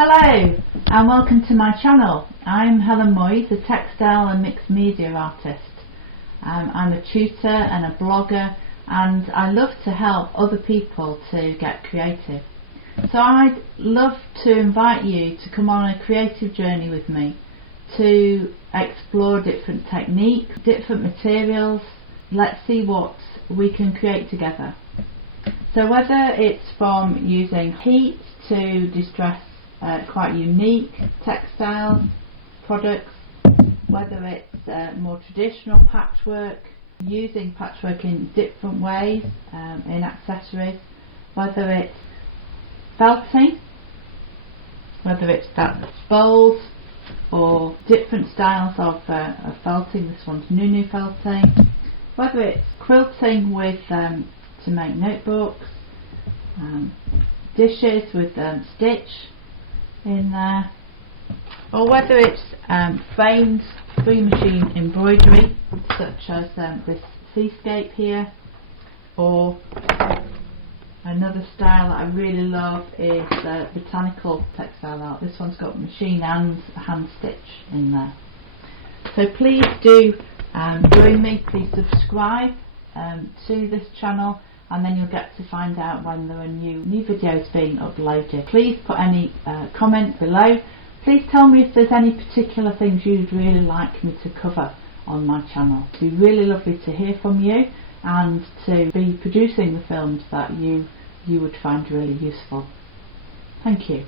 Hello and welcome to my channel. I'm Helen Moyes, a textile and mixed media artist. I'm a tutor and a blogger, and I love to help other people to get creative. So I'd love to invite you to come on a creative journey with me to explore different techniques, different materials. Let's see what we can create together. So whether it's from using heat to distress quite unique textile products, whether it's more traditional patchwork, using patchwork in different ways in accessories, whether it's felting, whether it's bowls or different styles of felting. This one's new felting, whether it's quilting with to make notebooks, dishes with stitch in there, or whether it's framed free machine embroidery such as this seascape here, or another style that I really love is botanical textile art. This one's got machine and hand stitch in there. So please do join me, please subscribe to this channel, and then you'll get to find out when there are new videos being uploaded. Please put any comment below. Please tell me if there's any particular things you'd really like me to cover on my channel. It'd be really lovely to hear from you and to be producing the films that you would find really useful. Thank you.